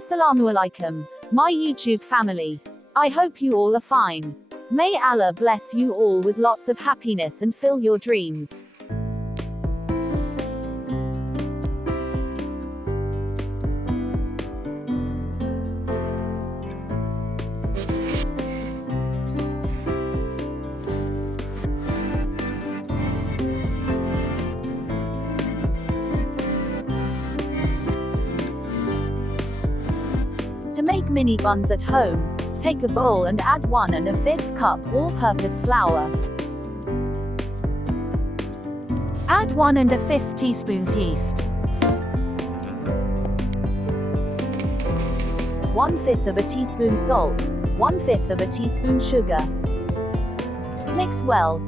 Assalamu alaikum, my YouTube family. I hope you all are fine. May Allah bless you all with lots of happiness and fill your dreams. To make mini buns at home, take a bowl and add 1 1/5 cup all-purpose flour. Add 1 1/5 teaspoons yeast. 1/5 of a teaspoon salt. 1/5 of a teaspoon sugar. Mix well.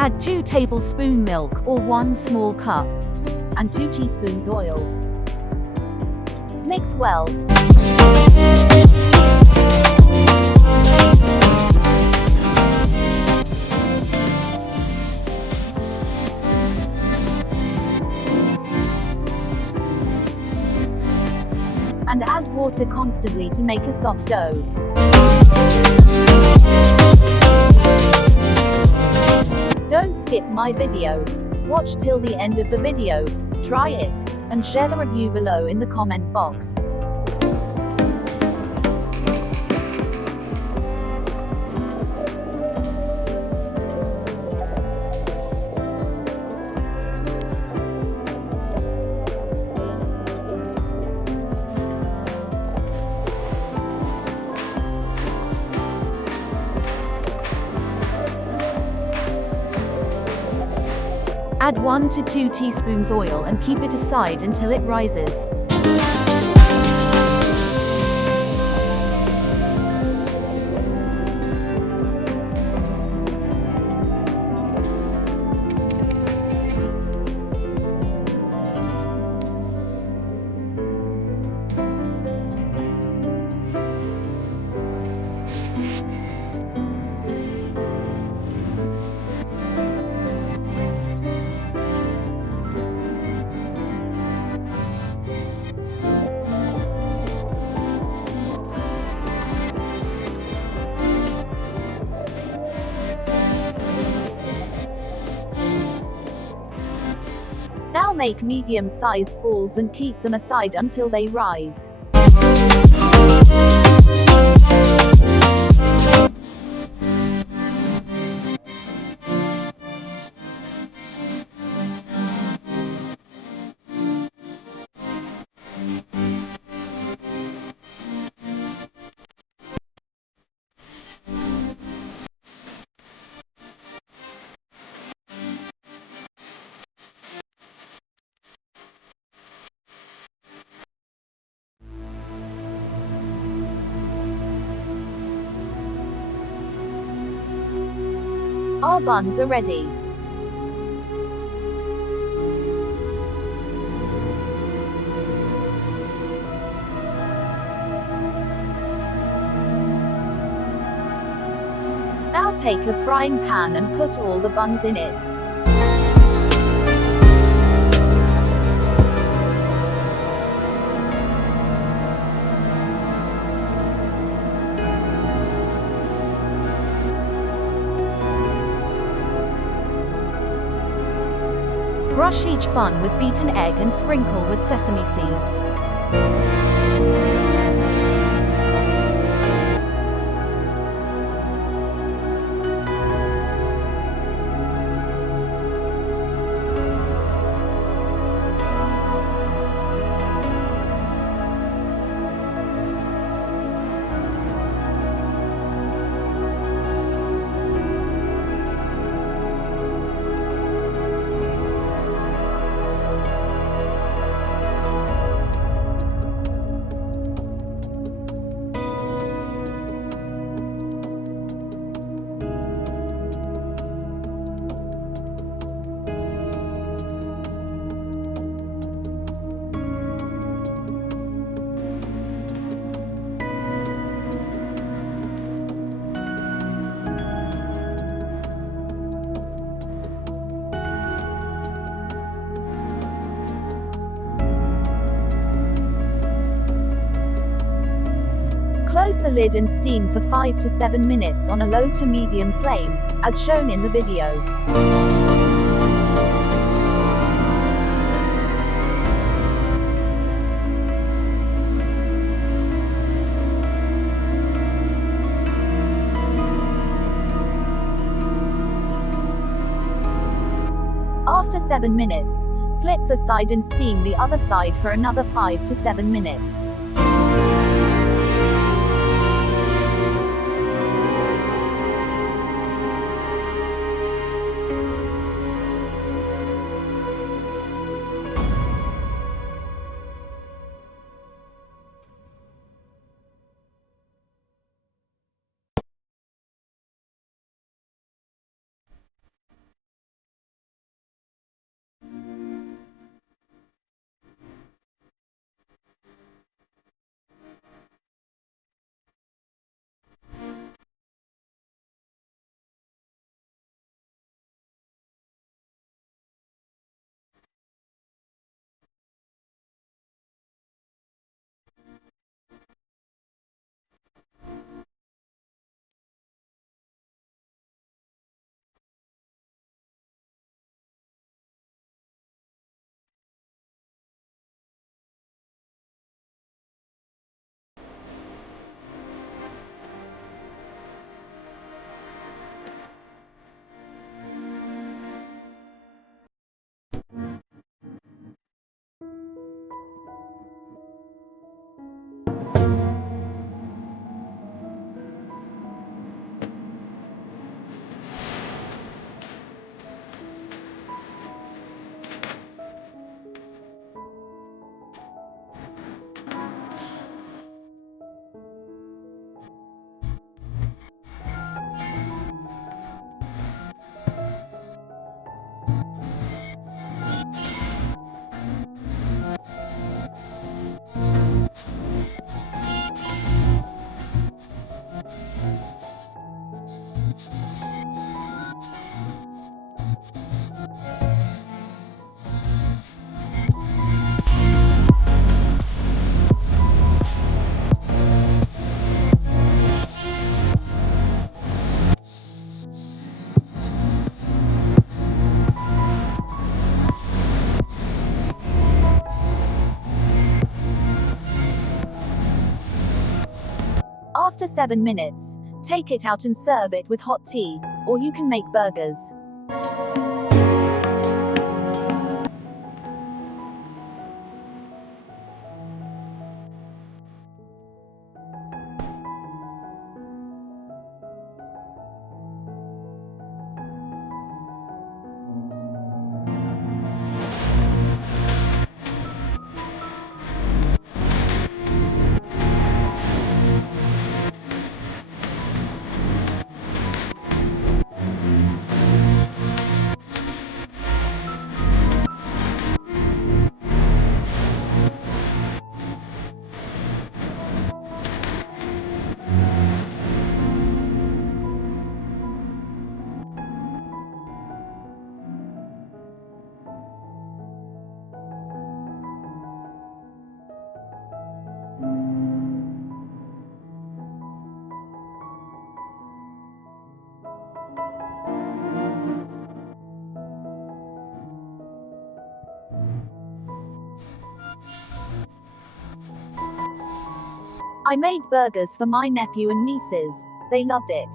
Add 2 tablespoons milk or 1 small cup, and 2 teaspoons oil. Mix well. And add water constantly to make a soft dough. Don't skip my video. Watch till the end of the video, try it, and share the review below in the comment box. Add 1 to 2 teaspoons oil and keep it aside until it rises. Now make medium-sized balls and keep them aside until they rise. Our buns are ready. Now take a frying pan and put all the buns in it. Brush each bun with beaten egg and sprinkle with sesame seeds. Close the lid and steam for 5 to 7 minutes on a low to medium flame, as shown in the video. After 7 minutes, flip the side and steam the other side for another 5 to 7 minutes. After 7 minutes, take it out and serve it with hot tea, or you can make burgers. I made burgers for my nephew and nieces. They loved it.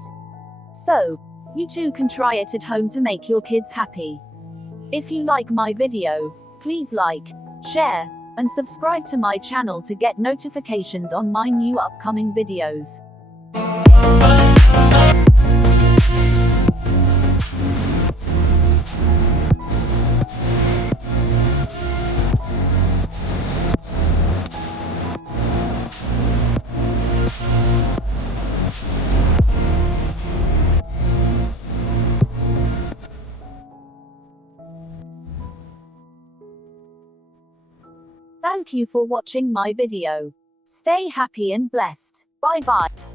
So, you too can try it at home to make your kids happy. If you like my video, please like, share, and subscribe to my channel to get notifications on my new upcoming videos. Thank you for watching my video. Stay happy and blessed. Bye bye.